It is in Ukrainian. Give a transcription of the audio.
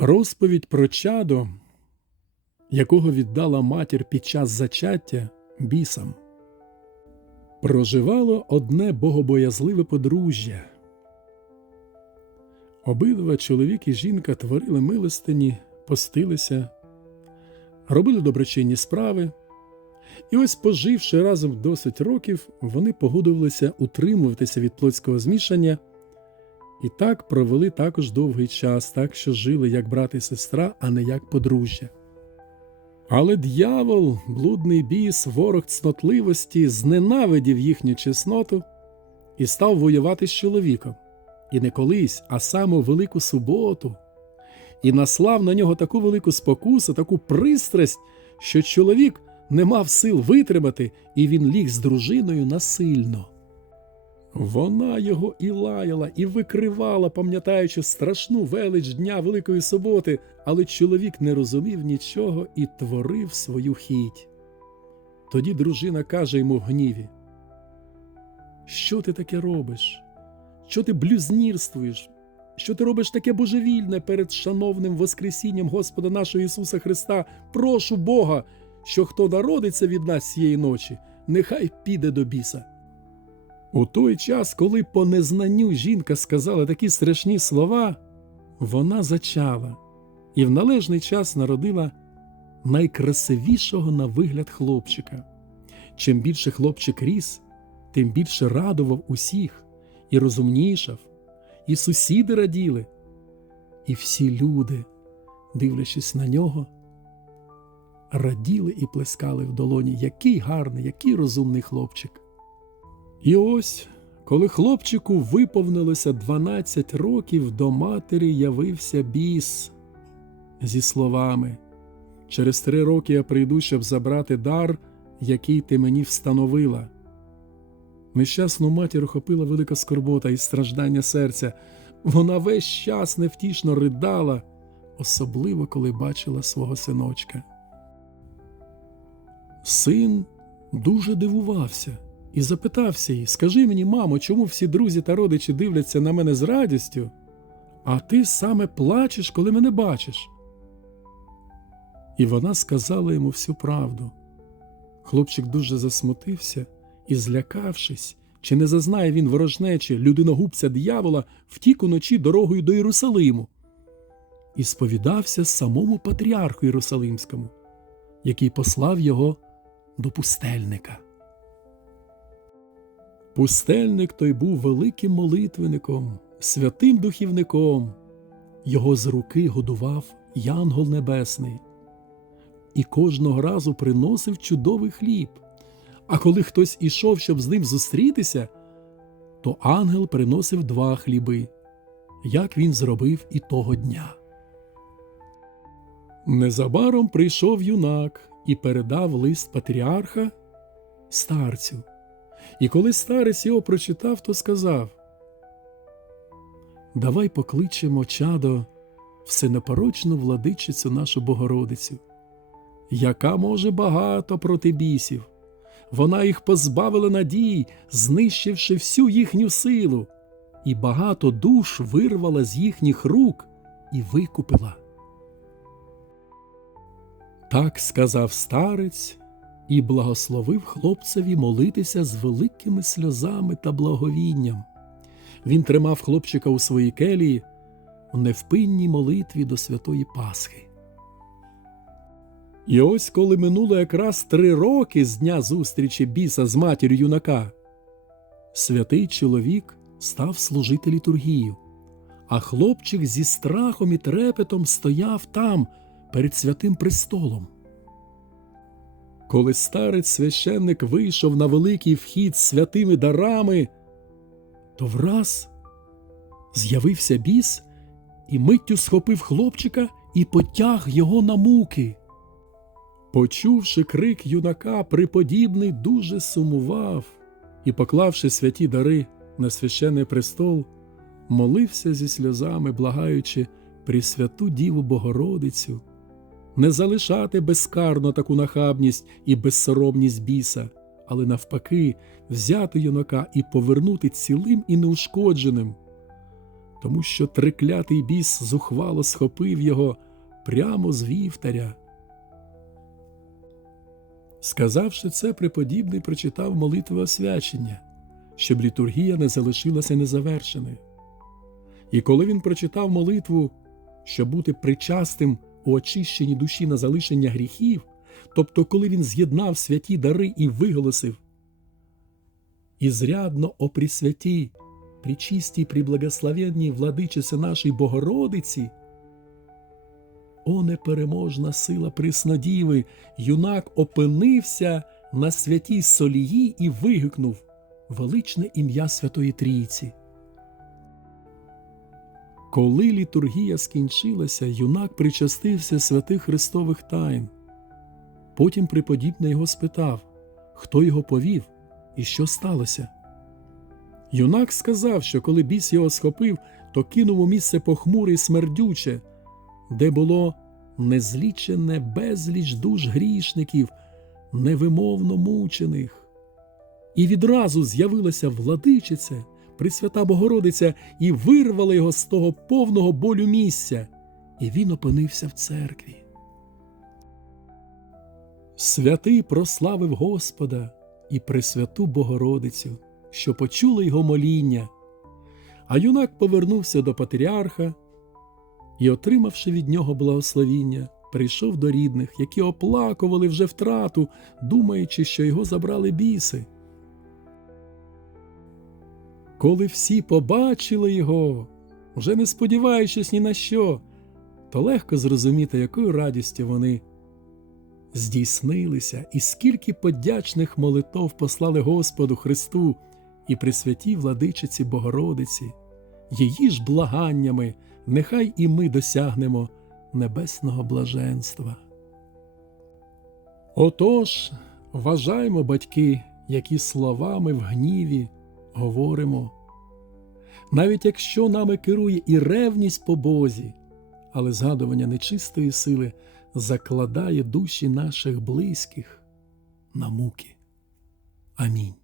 Розповідь про чадо, якого віддала матір під час зачаття бісам. Проживало одне богобоязливе подружжя. Обидва чоловік і жінка творили милостині, постилися, робили доброчинні справи. І ось, поживши разом досить років, вони погодилися утримуватися від плотського змішання і так провели також довгий час, так що жили як брат і сестра, а не як подружжя. Але д'явол, блудний біс, ворог цнотливості, зненавидів їхню чесноту і став воювати з чоловіком. І не колись, а саме Велику суботу, і наслав на нього таку велику спокусу, таку пристрасть, що чоловік не мав сил витримати, і він ліг з дружиною насильно. Вона його і лаяла, і викривала, пам'ятаючи страшну велич дня Великої суботи, але чоловік не розумів нічого і творив свою хіть. Тоді дружина каже йому в гніві: Що ти таке робиш? Що ти блюзнірствуєш? Що ти робиш таке божевільне перед шановним Воскресінням Господа нашого Ісуса Христа? Прошу Бога, що хто народиться від нас цієї ночі, нехай піде до біса. У той час, коли по незнанню жінка сказала такі страшні слова, вона зачала і в належний час народила найкрасивішого на вигляд хлопчика. Чим більше хлопчик ріс, тим більше радував усіх і розумнішав, і сусіди раділи, і всі люди, дивлячись на нього, раділи і плескали в долоні, який гарний, який розумний хлопчик. І ось, коли хлопчику виповнилося 12 років, до матері явився біс зі словами Через три роки я прийду, щоб забрати дар, який ти мені встановила. Нещасну матір охопила велика скорбота і страждання серця. Вона весь час невтішно ридала, особливо коли бачила свого синочка. Син дуже дивувався і запитався її: Скажи мені, мамо, чому всі друзі та родичі дивляться на мене з радістю, а ти саме плачеш, коли мене бачиш? І вона сказала йому всю правду. Хлопчик дуже засмутився і, злякавшись, чи не зазнає він ворожнечі людиногубця диявола, втік уночі дорогою до Єрусалиму і сповідався самому патріарху Єрусалимському, який послав його до пустельника. Пустельник той був великим молитвенником, святим духівником. Його з руки годував Янгол Небесний і кожного разу приносив чудовий хліб. А коли хтось ішов, щоб з ним зустрітися, то ангел приносив два хліби, як він зробив і того дня. Незабаром прийшов юнак і передав лист патріарха старцю. І коли старець його прочитав, то сказав Давай покличемо чадо всенепорочну владичицю нашу Богородицю, яка може багато проти бісів. Вона їх позбавила надій, знищивши всю їхню силу, і багато душ вирвала з їхніх рук і викупила. Так сказав старець і благословив хлопцеві молитися з великими сльозами та благовінням. Він тримав хлопчика у своїй келії в невпинній молитві до святої Пасхи. І ось коли минуло якраз три роки з дня зустрічі біса з матір'ю юнака, святий чоловік став служити літургію, а хлопчик зі страхом і трепетом стояв там перед святим престолом. Коли старець священник вийшов на великий вхід з святими дарами, то враз з'явився біс і миттю схопив хлопчика і потяг його на муки. Почувши крик юнака, преподібний дуже сумував і, поклавши святі дари на священний престол, молився зі сльозами, благаючи Пресвяту Діву Богородицю, не залишати безкарно таку нахабність і безсоромність біса, але навпаки, взяти юнака і повернути цілим і неушкодженим. тому що триклятий біс зухвало схопив його прямо з вівтаря. Сказавши це, преподібний прочитав молитву освячення, щоб літургія не залишилася незавершеною. І коли він прочитав молитву, щоб бути причастим у очищенні душі на залишення гріхів, тобто коли він з'єднав святі дари і виголосив «І зрядно о Пресвятій, причистій, приблагословенній владичице нашій Богородиці, о непереможна сила Преснодіви, юнак опинився на святій солії і вигукнув величне ім'я Святої Трійці. Коли літургія скінчилася, юнак причастився святих Христових тайн. Потім преподібний його спитав, хто його повів і що сталося. Юнак сказав, що коли біс його схопив, то кинув у місце похмуре й смердюче, де було незлічене безліч душ грішників, невимовно мучених. І відразу з'явилася владичиця, Пресвята Богородиця, і вирвала його з того повного болю місця, і він опинився в церкві. Святий прославив Господа і Пресвяту Богородицю, що почули його моління. А юнак повернувся до патріарха і, отримавши від нього благословіння, прийшов до рідних, які оплакували вже втрату, думаючи, що його забрали біси. Коли всі побачили його, вже не сподіваючись ні на що, то легко зрозуміти, якою радістю вони здійснилися, і скільки подячних молитов послали Господу Христу і Пресвятій владичиці Богородиці, її ж благаннями нехай і ми досягнемо небесного блаженства. Отож, вважаймо, батьки, які словами в гніві говоримо. Навіть якщо нами керує і ревність по Бозі, але згадування нечистої сили закладає душі наших близьких на муки. Амінь.